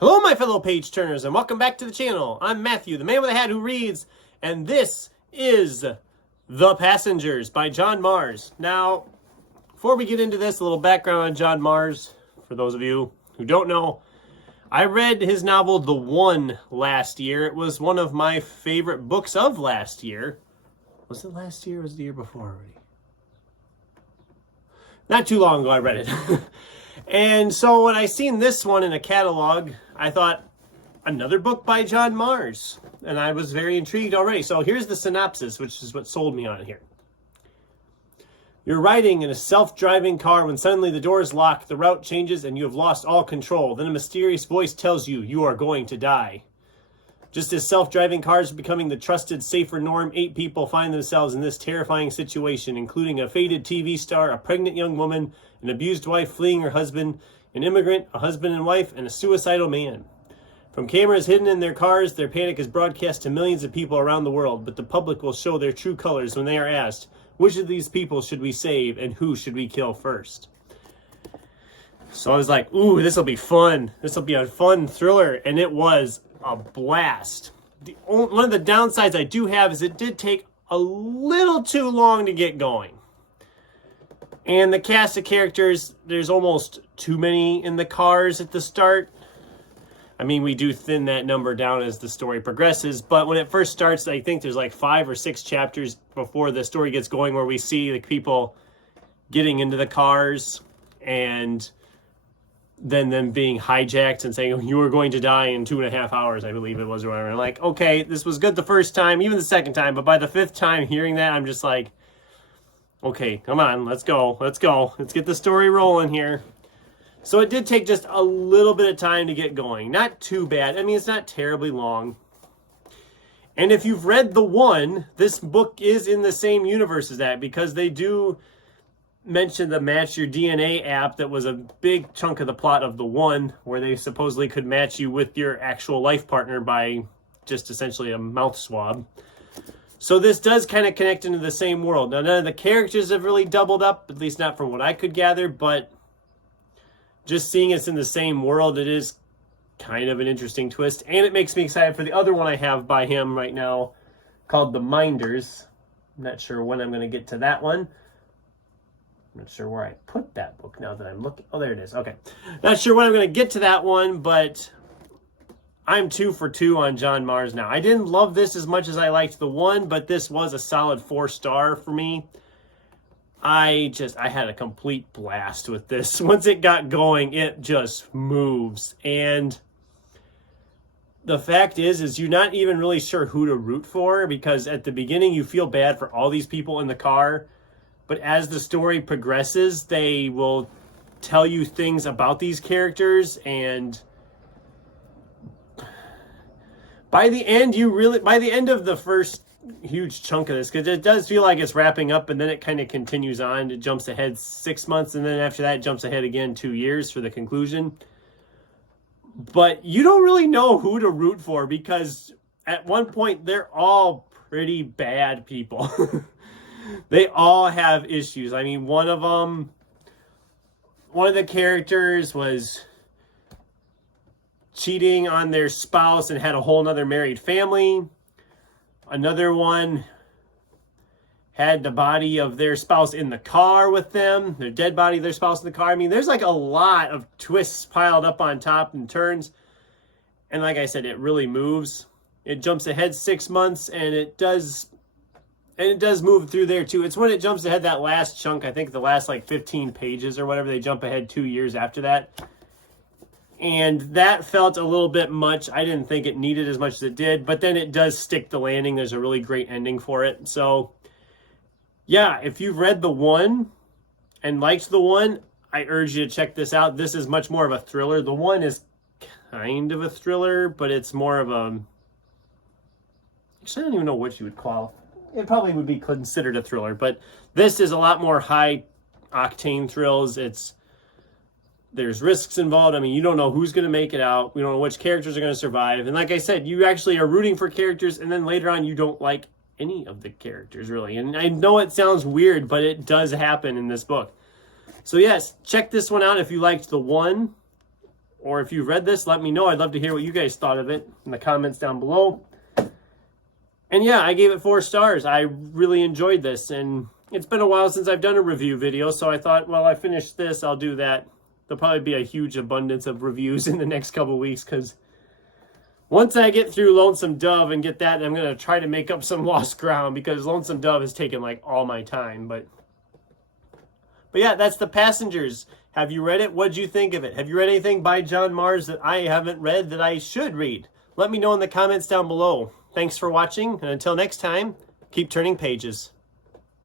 Hello, my fellow page turners, and welcome back to the channel. I'm Matthew, the man with a hat who reads, and this is The Passengers by John Mars. Now, before we get into this, a little background on John Mars. For those of you who don't know, I read his novel The One last year. It was one of my favorite books of last year. Was it last year or was it the year before already? Not too long ago I read it. And so when I seen this one in a catalog, I thought, another book by John Mars. And I was very intrigued already. So here's the synopsis, which is what sold me on it here. You're riding in a self-driving car when suddenly the door is locked, the route changes, and you have lost all control. Then a mysterious voice tells you you are going to die. Just as self-driving cars are becoming the trusted, safer norm, 8 people find themselves in this terrifying situation, including a faded TV star, a pregnant young woman, an abused wife fleeing her husband, an immigrant, a husband and wife, and a suicidal man. From cameras hidden in their cars, their panic is broadcast to millions of people around the world, but the public will show their true colors when they are asked, which of these people should we save and who should we kill first? So I was like, ooh, this will be fun. This will be a fun thriller, and it was a blast. One of the downsides I do have is it did take a little too long to get going. And the cast of characters, there's almost too many in the cars at the start. I mean, we do thin that number down as the story progresses, but when it first starts, I think there's like 5 or 6 chapters before the story gets going where we see the people getting into the cars and then them being hijacked and saying, oh, you are going to die in 2.5 hours, I believe it was, or whatever. I'm like, okay, this was good the first time, even the second time, but by the 5th time hearing that, I'm just like, okay, come on, let's go. Let's get the story rolling here. So it did take just a little bit of time to get going. Not too bad. I mean, it's not terribly long. And if you've read The One, this book is in the same universe as that, because they do mention the Match Your DNA app that was a big chunk of the plot of The One, where they supposedly could match you with your actual life partner by just essentially a mouth swab. So this does kind of connect into the same world. Now, none of the characters have really doubled up, at least not from what I could gather, but just seeing us in the same world, it is kind of an interesting twist. And it makes me excited for the other one I have by him right now called The Minders. I'm not sure when I'm going to get to that one. I'm not sure where I put that book now that I'm looking. Oh, there it is. Okay. Not sure when I'm going to get to that one, but I'm 2 for 2 on John Mars now. I didn't love this as much as I liked The One, but this was a solid 4-star for me. I had a complete blast with this. Once it got going, it just moves. And the fact is you're not even really sure who to root for, because at the beginning you feel bad for all these people in the car. But as the story progresses, they will tell you things about these characters, and by the end of the first huge chunk of this, because it does feel like it's wrapping up, and then it kind of continues on. It jumps ahead 6 months, and then after that it jumps ahead again 2 years for the conclusion. But you don't really know who to root for, because at one point they're all pretty bad people. They all have issues. I mean, one of the characters was cheating on their spouse and had a whole nother married family. Another one had the body of their spouse in the car with them, their dead body of their spouse in the car. I mean, there's like a lot of twists piled up on top and turns. And like I said, it really moves. It jumps ahead 6 months, and it does move through there too. It's when it jumps ahead that last chunk, I think the last like 15 pages or whatever, they jump ahead 2 years after that. And that felt a little bit much. I didn't think it needed as much as it did, but then it does stick the landing. There's a really great ending for it. So yeah, if you've read The One and liked The One, I urge you to check this out. This is much more of a thriller. The One is kind of a thriller, but it's more of a, actually I don't even know what you would call it. It probably would be considered a thriller, but this is a lot more high octane thrills. There's risks involved. I mean, you don't know who's going to make it out. We don't know which characters are going to survive. And like I said, you actually are rooting for characters, and then later on you don't like any of the characters, really. And I know it sounds weird, but it does happen in this book. So yes, check this one out if you liked The One. or if you've read this, let me know. I'd love to hear what you guys thought of it in the comments down below. And yeah, I gave it 4 stars. I really enjoyed this, and it's been a while since I've done a review video, so I thought, well, I finished this, I'll do that. There'll probably be a huge abundance of reviews in the next couple weeks, because once I get through Lonesome Dove and get that, I'm going to try to make up some lost ground, because Lonesome Dove has taken like all my time. But yeah, that's The Passengers. Have you read it? What'd you think of it? Have you read anything by John Marrs that I haven't read that I should read? Let me know in the comments down below. Thanks for watching, and until next time, keep turning pages.